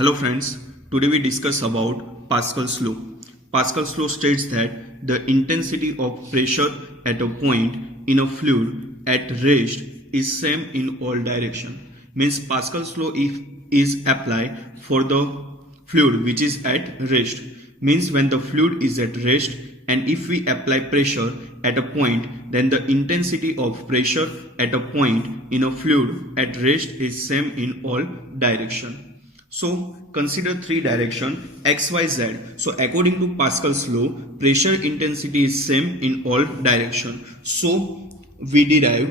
Hello friends, today we discuss about Pascal's law. Pascal's law states that the intensity of pressure at a point in a fluid at rest is same in all direction. Means Pascal's law is applied for the fluid which is at rest. Means when the fluid is at rest and if we apply pressure at a point, then the intensity of pressure at a point in a fluid at rest is same in all direction. So consider three direction x, y, z. So according to Pascal's law, pressure intensity is same in all direction. So we derive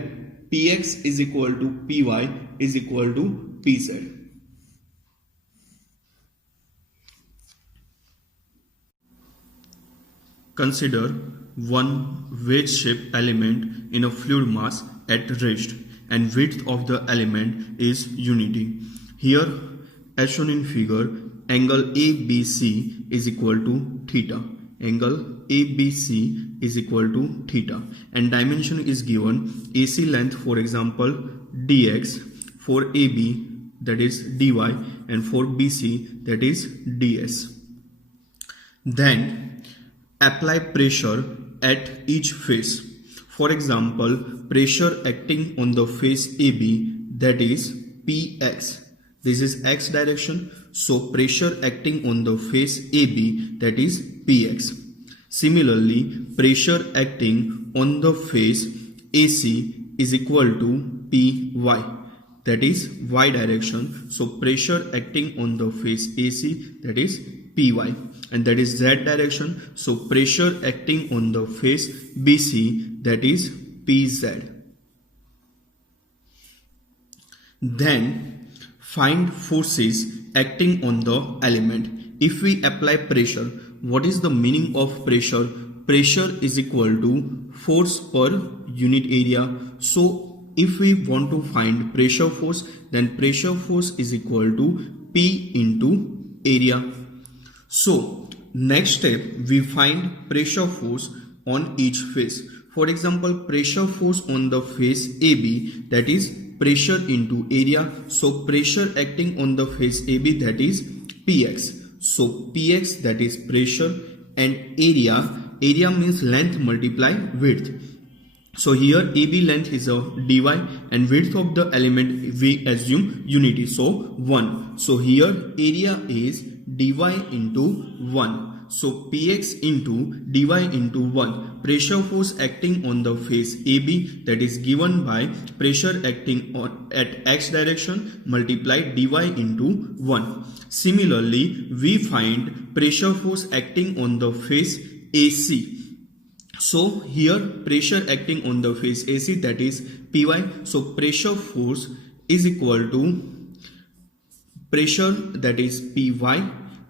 Px is equal to Py is equal to Pz. Consider one wedge-shaped element in a fluid mass at rest and width of the element is unity. Here, as shown in figure, angle ABC is equal to theta. Angle ABC is equal to theta. And dimension is given AC length, for example, dx, for AB that is dy, and for BC that is ds. Then apply pressure at each face. For example, pressure acting on the face AB that is Px. This is x direction, so pressure acting on the face AB that is Px. Similarly, pressure acting on the face AC is equal to Py, that is y direction, so pressure acting on the face AC that is Py, and that is z direction, so pressure acting on the face BC that is Pz. Then find forces acting on the element. If we apply pressure, what is the meaning of pressure? Pressure is equal to force per unit area. So if we want to find pressure force, then pressure force is equal to P into area. So next step, we find pressure force on each face. For example, pressure force on the face AB that is pressure into area. So pressure acting on the face AB that is Px. So Px that is pressure, and area means length multiply width. So here AB length is a dy and width of the element we assume unity, so 1. So here area is dy into 1. So Px into dy into 1. Pressure force acting on the face AB that is given by pressure acting on at x direction multiplied dy into 1. Similarly, we find pressure force acting on the face AC. So here pressure acting on the face AC that is Py. So pressure force is equal to pressure that is Py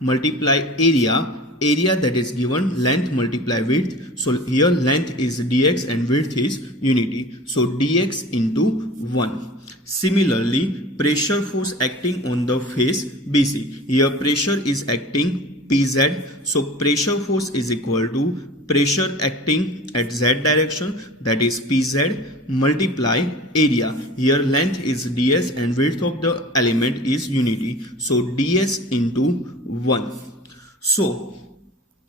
multiply area that is given length multiply width. So here length is dx and width is unity, so dx into 1. Similarly, pressure force acting on the face BC. Here pressure is acting Pz, so pressure force is equal to pressure acting at z direction that is Pz multiply area. Here length is ds and width of the element is unity, so ds into 1. So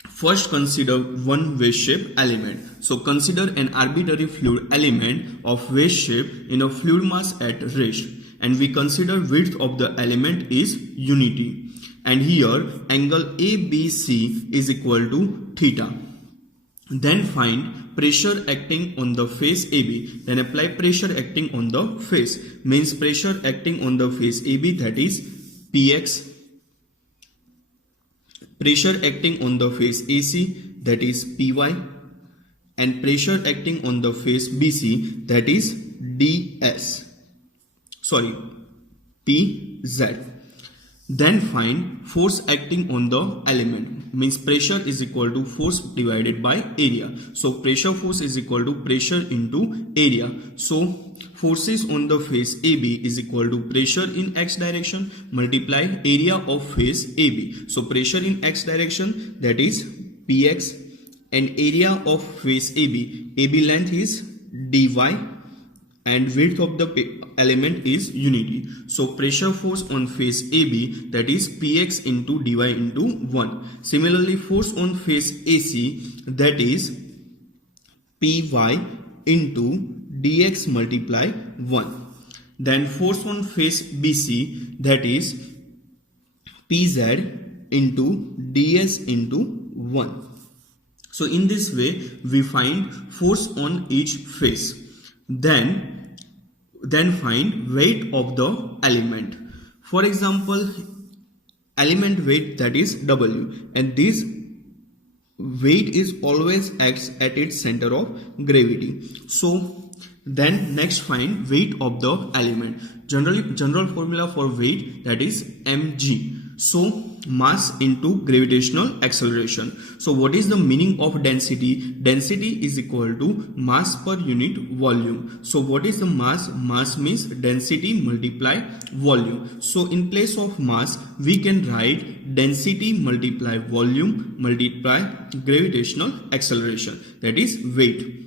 first consider one wedge-shaped element. So consider an arbitrary fluid element of wedge shape in a fluid mass at rest, and we consider width of the element is unity, and here angle ABC is equal to theta. Then find pressure acting on the face AB. Then apply pressure acting on the face. Means pressure acting on the face AB that is Px. Pressure acting on the face AC that is Py. And pressure acting on the face BC that is ds. Sorry, Pz. Then find force acting on the element. Means pressure is equal to force divided by area. So pressure force is equal to pressure into area. So forces on the face AB is equal to pressure in x direction multiply area of face AB. So pressure in x direction that is Px, and area of face AB. AB length is dy and width of the element is unity. So pressure force on face AB, that is Px into dy into 1. Similarly, force on face AC, that is Py into dx multiply 1. Then force on face BC, that is Pz into ds into 1. So in this way we find force on each face. Then find weight of the element. For example, element weight, that is W, and this weight is always acts at its center of gravity. So then next find weight of the element. General formula for weight, that is mg. So mass into gravitational acceleration. So what is the meaning of density? Density is equal to mass per unit volume. So what is the mass? Mass means density multiply volume. So in place of mass we can write density multiply volume multiply gravitational acceleration, that is weight.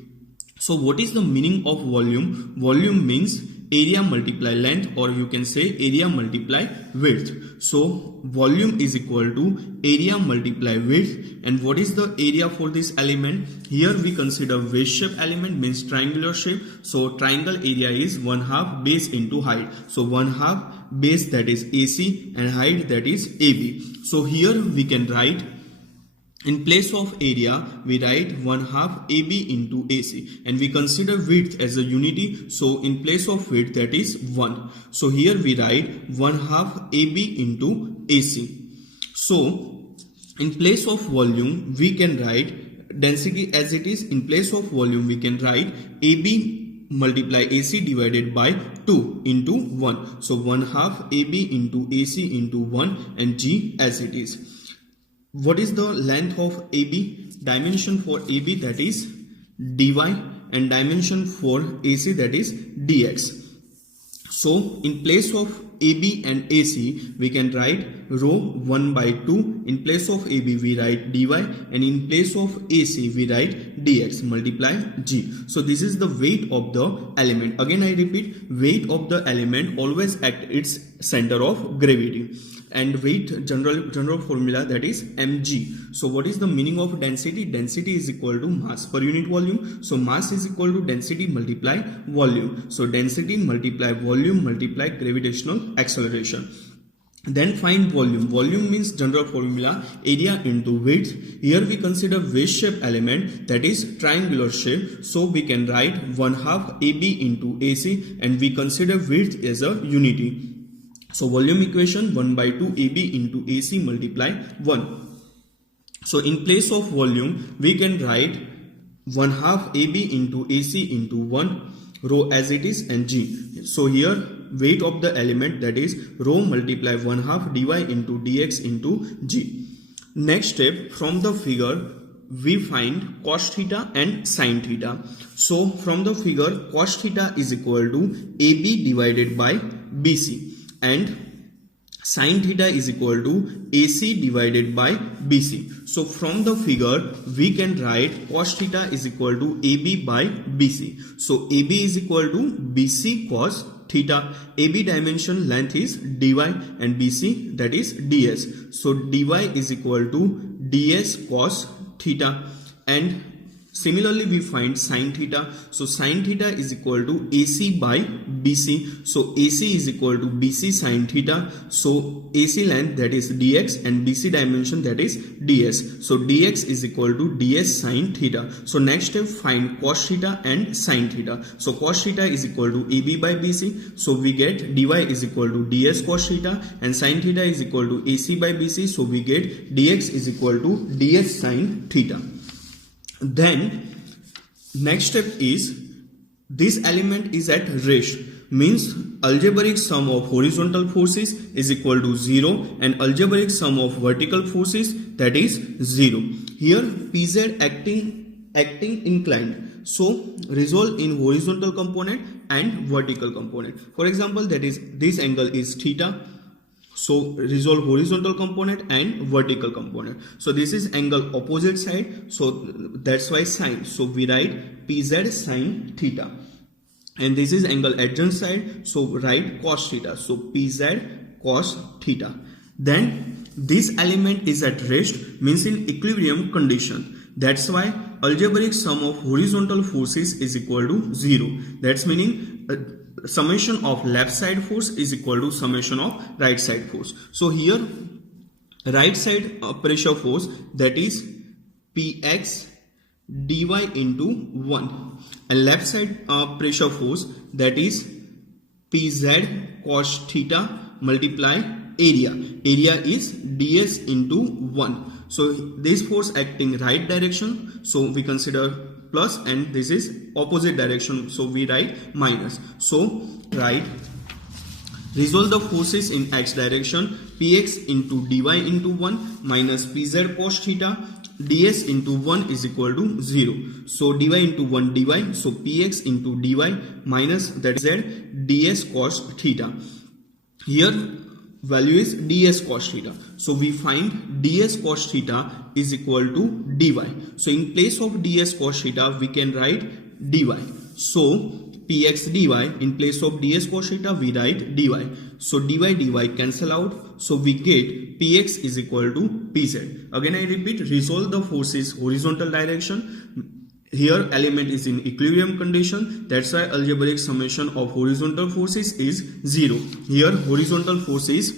So what is the meaning of volume? Volume means area multiply length, or you can say area multiply width. So volume is equal to area multiply width. And what is the area for this element? Here we consider wedge shape element, means triangular shape. So triangle area is 1/2 base into height. So 1/2 base, that is AC, and height, that is AB. So here we can write, in place of area we write 1/2 AB into AC, and we consider width as a unity. So in place of width, that is 1. So here we write 1/2 AB into AC. So in place of volume we can write density as it is. In place of volume we can write AB multiply AC divided by 2 into 1. So 1/2 AB into AC into 1, and G as it is. What is the length of AB? Dimension for AB, that is dy, and dimension for AC, that is dx. So in place of AB and AC we can write rho 1 by 2. In place of AB we write dy, and in place of AC we write dx multiply g. So this is the weight of the element. Again I repeat, weight of the element always at its center of gravity. And weight, general formula, that is mg. So what is the meaning of density? Density is equal to mass per unit volume. So mass is equal to density multiply volume. So density multiply volume multiply gravitational acceleration. Then find volume. Volume means general formula area into width. Here we consider wedge shape element, that is triangular shape. So we can write 1/2 AB into AC, and we consider width as a unity. So volume equation 1 by 2 AB into AC multiply 1. So in place of volume we can write 1/2 AB into AC into 1, rho as it is, and G. So here weight of the element, that is rho multiply 1/2 dy into dx into G. Next step, from the figure we find cos theta and sin theta. So from the figure, cos theta is equal to AB divided by BC, and sin theta is equal to AC divided by BC. So from the figure we can write cos theta is equal to AB by BC. So AB is equal to BC cos theta. AB dimension length is dy, and BC, that is ds. So dy is equal to ds cos theta. And similarly we find sin theta. So sin theta is equal to AC by BC. So AC is equal to BC sin theta. So AC length, that is dx, and BC dimension, that is ds. So dx is equal to ds sin theta. So next step, find cos theta and sin theta. So cos theta is equal to AB by BC. So we get dy is equal to ds cos theta, and sin theta is equal to AC by BC. So we get dx is equal to ds sin theta. Then next step is, this element is at rest, means algebraic sum of horizontal forces is equal to 0, and algebraic sum of vertical forces, that is 0. Here Pz acting inclined, so resolve in horizontal component and vertical component. For example, that is this angle is theta. So resolve horizontal component and vertical component. So this is angle opposite side, so that's why sine. So we write Pz sin theta. and this is angle adjacent side, so write cos theta, so pz cos theta. Then this element is at rest, means in equilibrium condition. That's why algebraic sum of horizontal forces is equal to 0. That's meaning summation of left side force is equal to summation of right side force. So here right side pressure force, that is px dy into 1, and left side pressure force, that is pz cos theta multiply area is ds into 1. So this force acting right direction, so we consider plus, and this is opposite direction, so we write minus. So write, resolve the forces in x direction, px into dy into 1 minus pz cos theta ds into 1 is equal to 0. So dy into 1 dy, so px into dy minus that z ds cos theta. Here value is ds cos theta, so we find ds cos theta is equal to dy. So in place of ds cos theta we can write dy. So px dy, in place of ds cos theta we write dy. So dy cancel out, so we get px is equal to pz. Again I repeat, resolve the forces horizontal direction. Here element is in equilibrium condition, that's why algebraic summation of horizontal forces is 0. Here horizontal forces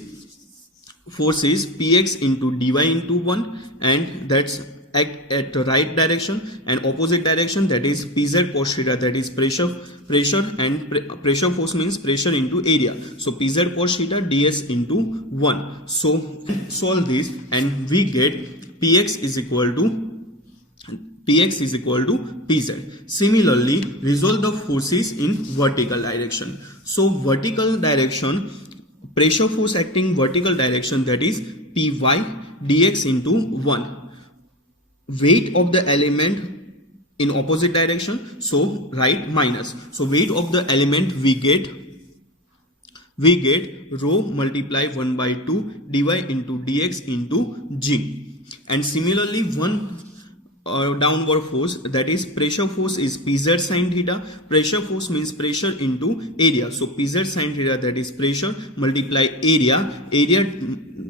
px into dy into 1, and that's act at the right direction, and opposite direction, that is pz cos theta, that is pressure, and pressure force means pressure into area, so pz cos theta ds into 1. So solve this and we get px is equal to pz. Similarly, resolve the forces in vertical direction. So vertical direction, pressure force acting vertical direction, that is py dx into 1. Weight of the element in opposite direction, so write minus. So weight of the element we get rho multiply 1 by 2 dy into dx into g. And similarly one downward force, that is pressure force is pz sin theta. Pressure force means pressure into area, so pz sin theta, that is pressure multiply area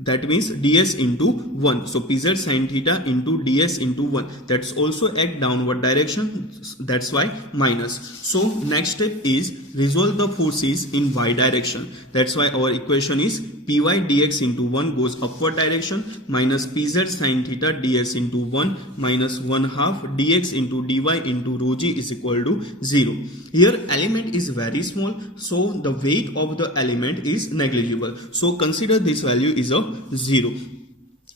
that means ds into 1, so pz sin theta into ds into 1, that's also act downward direction, that's why minus. So next step is resolve the forces in y direction, that's why our equation is py dx into 1 goes upward direction minus pz sin theta ds into 1 minus 1/2 dx into dy into rho g is equal to 0. Here element is very small, so the weight of the element is negligible, so consider this value is a 0.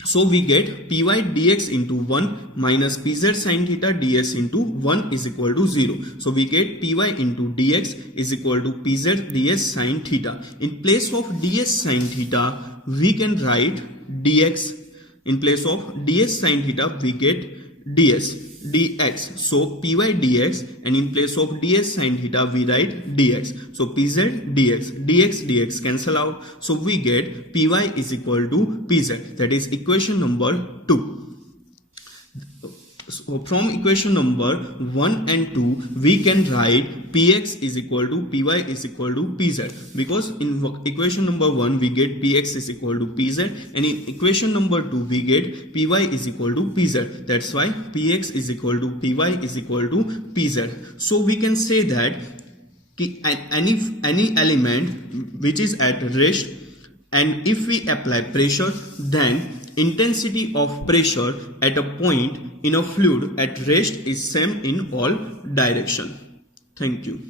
So we get py dx into 1 minus pz sin theta ds into 1 is equal to 0. So we get py into dx is equal to pz ds sin theta. In place of ds sin theta we can write dx. In place of ds sin theta we get dx, so py dx, and in place of ds sin theta we write dx, so pz dx cancel out, so we get py is equal to pz, that is equation number 2. So from equation number 1 and 2 we can write px is equal to py is equal to pz, because in equation number 1 we get px is equal to pz, and in equation number 2 we get py is equal to pz, that's why px is equal to py is equal to pz. So we can say that any element which is at rest, and if we apply pressure, then intensity of pressure at a point in a fluid at rest is same in all direction. Thank you.